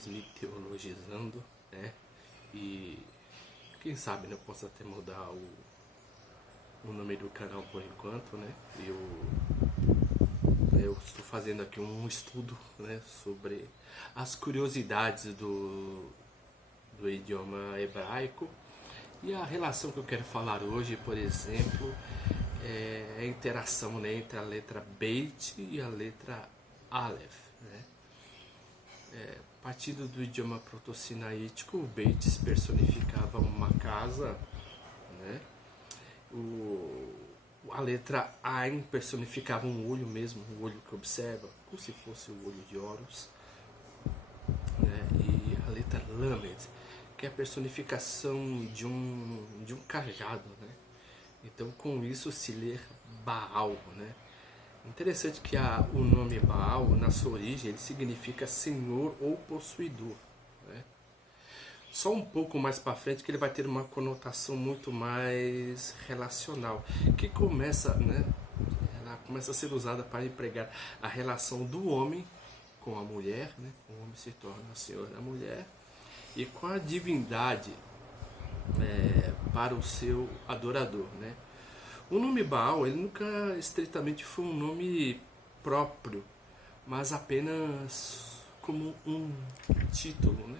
mesmo me teologizando, né? E quem sabe, né, eu posso até mudar o nome do canal por enquanto, né? Eu estou fazendo aqui um estudo, né, sobre as curiosidades do idioma hebraico. E a relação que eu quero falar hoje, por exemplo, é a interação, né, entre a letra Beit e a letra Aleph, né? Partindo do idioma proto-sinaítico, o Beit personificava uma casa, né? A letra Ain personificava um olho mesmo, um olho que observa, como se fosse o olho de Horus, né? E a letra Lamed, que é a personificação de um cajado, né? Então, com isso se lê Baal, né? Interessante que o nome Baal, na sua origem, ele significa senhor ou possuidor, né? Só um pouco mais para frente que ele vai ter uma conotação muito mais relacional, que começa, né? Ela começa a ser usada para empregar a relação do homem com a mulher, né? O homem se torna o senhor da mulher, e com a divindade para o seu adorador, né? O nome Baal, ele nunca estritamente foi um nome próprio, mas apenas como um título, né?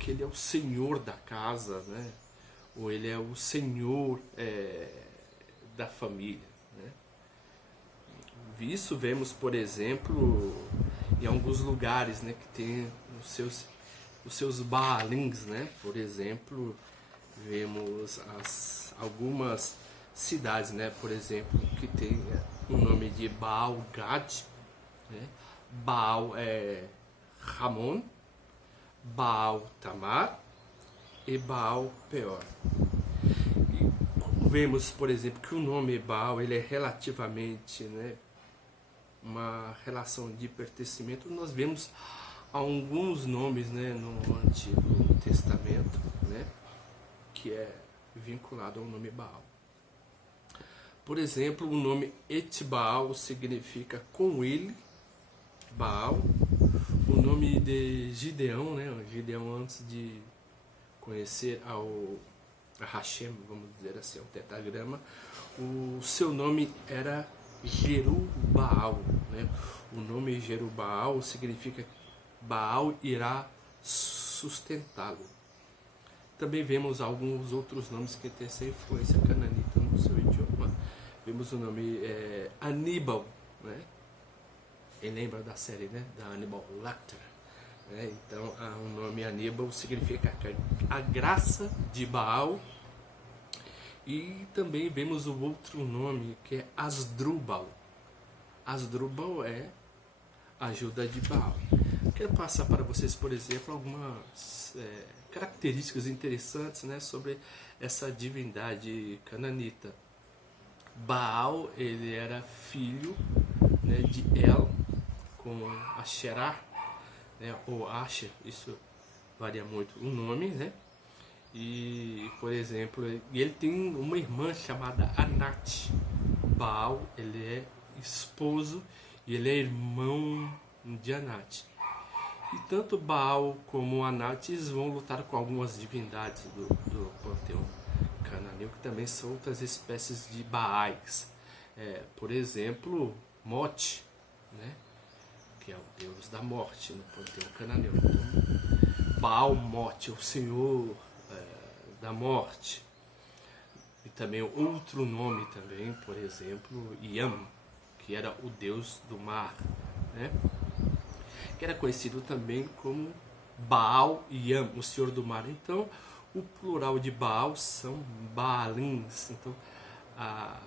Que ele é o senhor da casa, né? Ou ele é o senhor da família, né? Isso vemos, por exemplo, em alguns lugares, né, que tem os seus Baalins, né? Por exemplo, vemos algumas cidades, né? Por exemplo, que tem o nome de Baal Gad, né? Baal Ramon, Baal Tamar e Baal Peor. E vemos, por exemplo, que o nome Baal ele é relativamente, né, uma relação de pertencimento. Nós vemos alguns nomes, né, no Antigo Testamento, né, que é vinculado ao nome Baal. Por exemplo, o nome Etbaal significa com ele, Baal. O nome de Gideão, né? Gideão, antes de conhecer a Hashem, vamos dizer assim, o tetragrama, o seu nome era Jerubaal, né? O nome Jerubaal significa Baal irá sustentá-lo. Também vemos alguns outros nomes que têm essa influência cananita no seu idioma. Vemos o nome Aníbal, né? Quem lembra da série, né? Da Hannibal Lecter, né? Então, o nome Aníbal significa a graça de Baal. E também vemos o outro nome que é Asdrubal. Asdrubal é ajuda de Baal. Quero passar para vocês, por exemplo, algumas características interessantes, né, sobre essa divindade cananita. Baal, ele era filho, né, de El com Asherah, né, ou Asher, isso varia muito o nome, né? E, por exemplo, ele tem uma irmã chamada Anat. Baal, ele é esposo e ele é irmão de Anat. E tanto Baal como Anat vão lutar com algumas divindades do panteão cananeu, que também são outras espécies de Baais. Por exemplo, Mot, né? Que é o deus da morte no panteão cananeu. Então, Baal Mot, o senhor da morte. E também outro nome também, por exemplo, Yam, que era o deus do mar, né? Que era conhecido também como Baal Yam, o senhor do mar. Então, o plural de Baal são Baalins. Então, há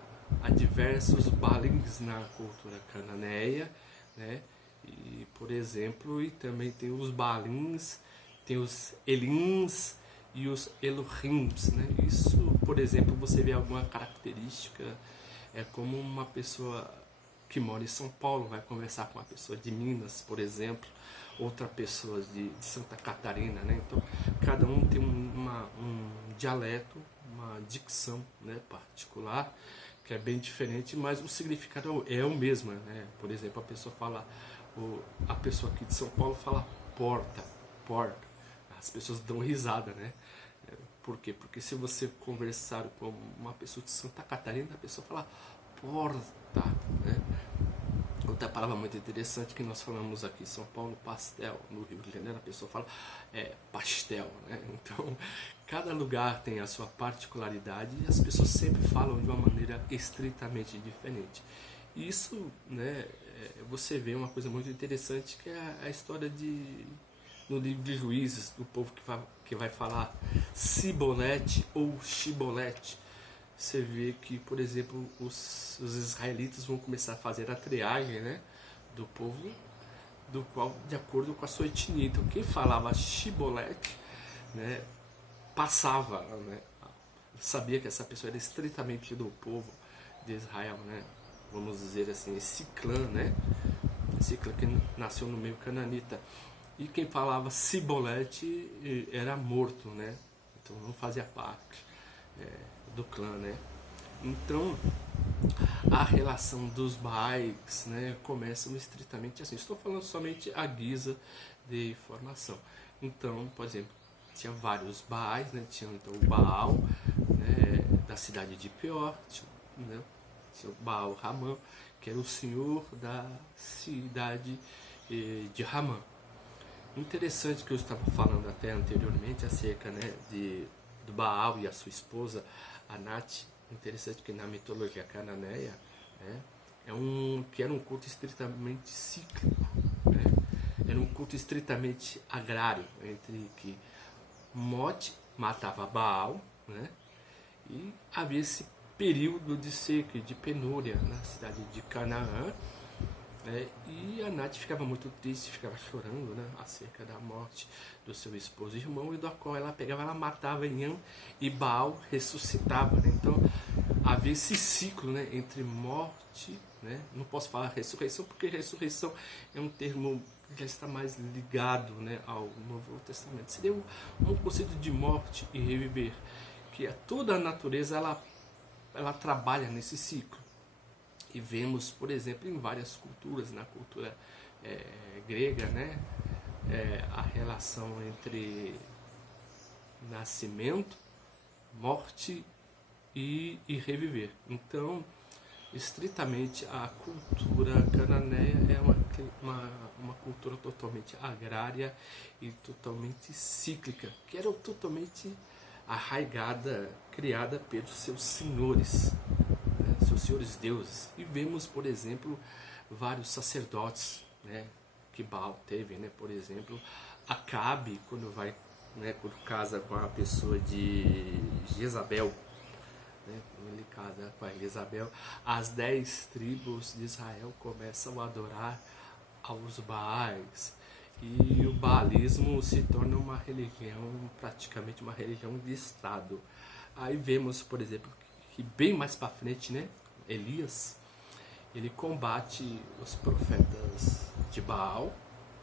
diversos Baalins na cultura cananeia, né? E, por exemplo, e também tem os Baalins, tem os Elins e os Elohims, né? Isso, por exemplo, você vê alguma característica, é como uma pessoa que mora em São Paulo vai conversar com uma pessoa de Minas, por exemplo, outra pessoa de Santa Catarina, né? Então, cada um tem um dialeto, uma dicção, né, particular, que é bem diferente, mas o significado é o mesmo, né? Por exemplo, a pessoa aqui de São Paulo fala porta, porta. As pessoas dão risada, né? Por quê? Porque se você conversar com uma pessoa de Santa Catarina, a pessoa fala porta, né? Outra palavra muito interessante que nós falamos aqui em São Paulo, pastel. No Rio de Janeiro a pessoa fala pastel, né? Então, cada lugar tem a sua particularidade e as pessoas sempre falam de uma maneira estritamente diferente. E isso, né, você vê uma coisa muito interessante, que é a história no livro de Juízes, do povo que vai falar cibolete ou chibolete. Você vê que, por exemplo, os israelitas vão começar a fazer a triagem, né, do povo, do qual, de acordo com a sua etnia. Então, quem falava chibolete, né, passava, né, sabia que essa pessoa era estritamente do povo de Israel, né, vamos dizer assim, esse clã, né, esse clã que nasceu no meio cananita. E quem falava cibolete era morto, né, então não fazia parte do clã, né. Então a relação dos Baais, né, começam estritamente assim. Estou falando somente a guisa de informação. Então, por exemplo, tinha vários Baais, né, tinha então o Baal, né, da cidade de Peor, né, tinha o Baal Ramã, que era o senhor da cidade de Ramã. Interessante que eu estava falando até anteriormente acerca, né, do Baal e a sua esposa Anat. Interessante que na mitologia cananeia, né, que era um culto estritamente cíclico, né, era um culto estritamente agrário, entre que Mote matava Baal, né, e havia esse período de seca e de penúria na cidade de Canaã, né, e a Nath ficava muito triste, ficava chorando, né, acerca da morte do seu esposo e irmão, e da qual ela pegava, ela matava Inhã e Baal ressuscitava, né? Então havia esse ciclo, né, entre morte, né, não posso falar ressurreição porque ressurreição é um termo que já está mais ligado, né, ao Novo Testamento. Seria um conceito de morte e reviver, que toda a natureza ela trabalha nesse ciclo. E vemos, por exemplo, em várias culturas, na cultura grega, né, a relação entre nascimento, morte e reviver. Então, estritamente, a cultura cananeia é uma cultura totalmente agrária e totalmente cíclica, que era totalmente arraigada, criada pelos seus senhores, seus senhores deuses. E vemos, por exemplo, vários sacerdotes, né, que Baal teve, né, por exemplo, Acabe, quando casa com a pessoa de Jezabel, né, quando ele casa com a Jezabel, as 10 tribos de Israel começam a adorar aos Baais, e o baalismo se torna uma religião, praticamente uma religião de Estado. Aí vemos, por exemplo, que bem mais para frente, né, Elias, ele combate os profetas de Baal,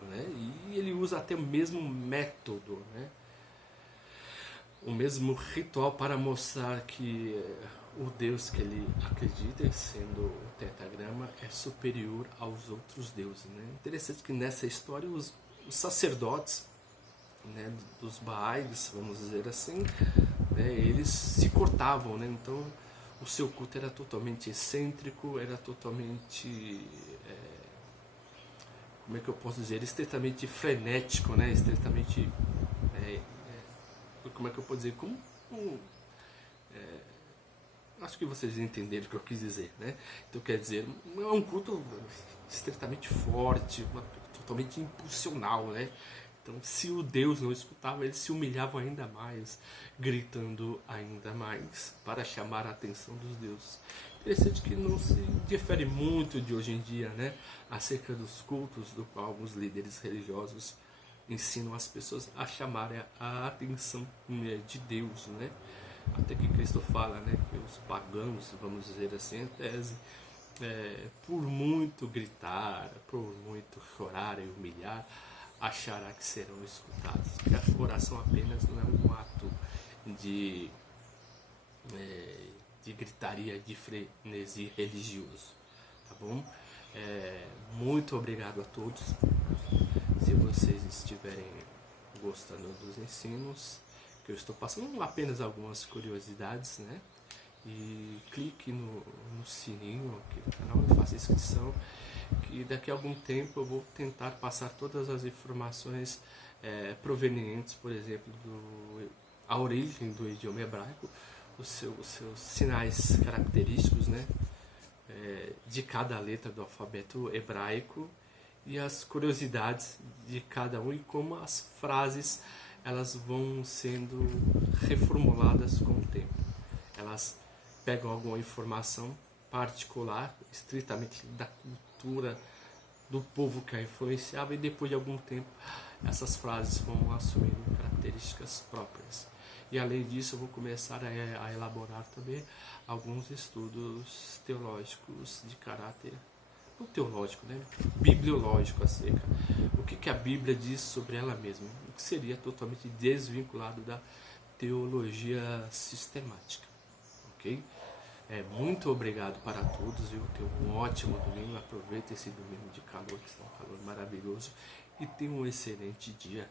né, e ele usa até o mesmo método, né, o mesmo ritual para mostrar que o Deus que ele acredita, sendo o tetagrama, é superior aos outros deuses, né. Interessante que nessa história os sacerdotes, né, dos Baais, vamos dizer assim, né, eles se cortavam, né, então o seu culto era totalmente excêntrico, era totalmente, como é que eu posso dizer, estritamente frenético, né, estritamente, como é que eu posso dizer, acho que vocês entenderam o que eu quis dizer, né? Então, quer dizer, é um culto estritamente forte, totalmente impulsional, né? Então, se o Deus não escutava, eles se humilhavam ainda mais, gritando ainda mais, para chamar a atenção dos deuses. Interessante que não se difere muito de hoje em dia, né? Acerca dos cultos, do qual alguns líderes religiosos ensinam as pessoas a chamarem a atenção de Deus, né? Até que Cristo fala, né, que os pagãos, vamos dizer assim, em tese, por muito gritar, por muito chorar e humilhar, achará que serão escutados. Que a oração apenas não é um ato de gritaria, de frenesi religioso, tá bom? Muito obrigado a todos. Se vocês estiverem gostando dos ensinos que eu estou passando, apenas algumas curiosidades, né? E clique no sininho aqui do canal e faça inscrição, que daqui a algum tempo eu vou tentar passar todas as informações provenientes, por exemplo, a origem do idioma hebraico, os seus sinais característicos, né? De cada letra do alfabeto hebraico e as curiosidades de cada um e como as frases elas vão sendo reformuladas com o tempo. Elas pegam alguma informação particular, estritamente da cultura do povo que a influenciava, e depois de algum tempo essas frases vão assumindo características próprias. E além disso eu vou começar a elaborar também alguns estudos teológicos de caráter, não teológico, né? Bibliológico acerca o que a Bíblia diz sobre ela mesma, o que seria totalmente desvinculado da teologia sistemática, ok? Muito obrigado para todos, viu? Tenha um ótimo domingo, aproveita esse domingo de calor, que está um calor maravilhoso, e tenha um excelente dia.